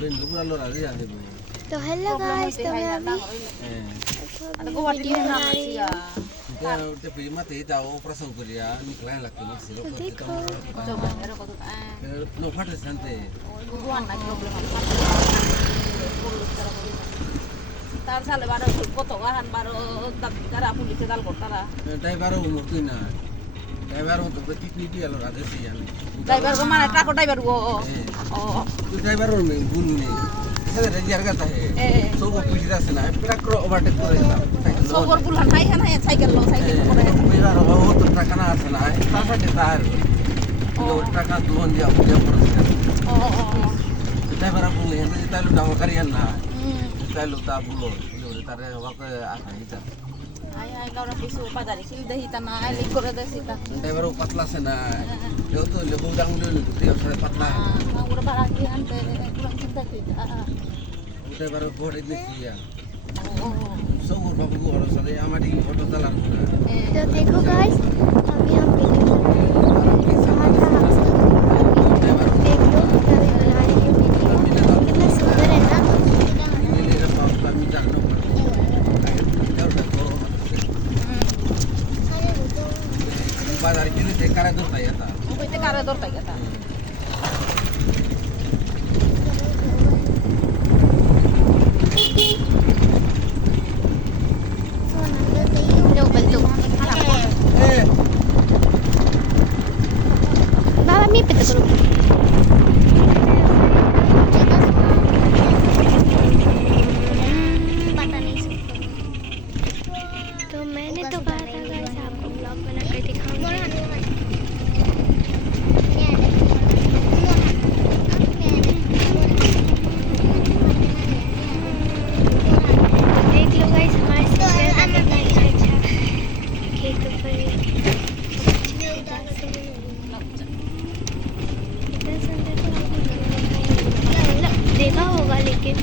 तो hello guys, तो मैं अभी वीडियो बना रही हूँ। देखो তার সালে বারো কত গাহান বারো তারা পুলিশে দাল করতারা ড্রাইভার গো মানে ট্রাক ড্রাইভার গো ও সবর বুলহান হাই হান হাই সাইকেল লো সাইকেল করে ও ai ai kau nak pisu padari sil dah hitam ai likor ada sita udah barang ante kurang cinta kita तो देखो गाइस, अभी हम वीडियो देख लो, हमारी वीडियो कितना सुंदर है ना। बाजार केली ते करा करता येतात ते करा करता येतात बाबा मी पित करू पता नहीं तो मैंने तो कहा था गाइस आपको ब्लॉग बना कर दिखाऊंगी। देख लो गाइस, हमारे सिस्टर का कितना अच्छा खेतों पर कितना सुंदर देखा होगा, लेकिन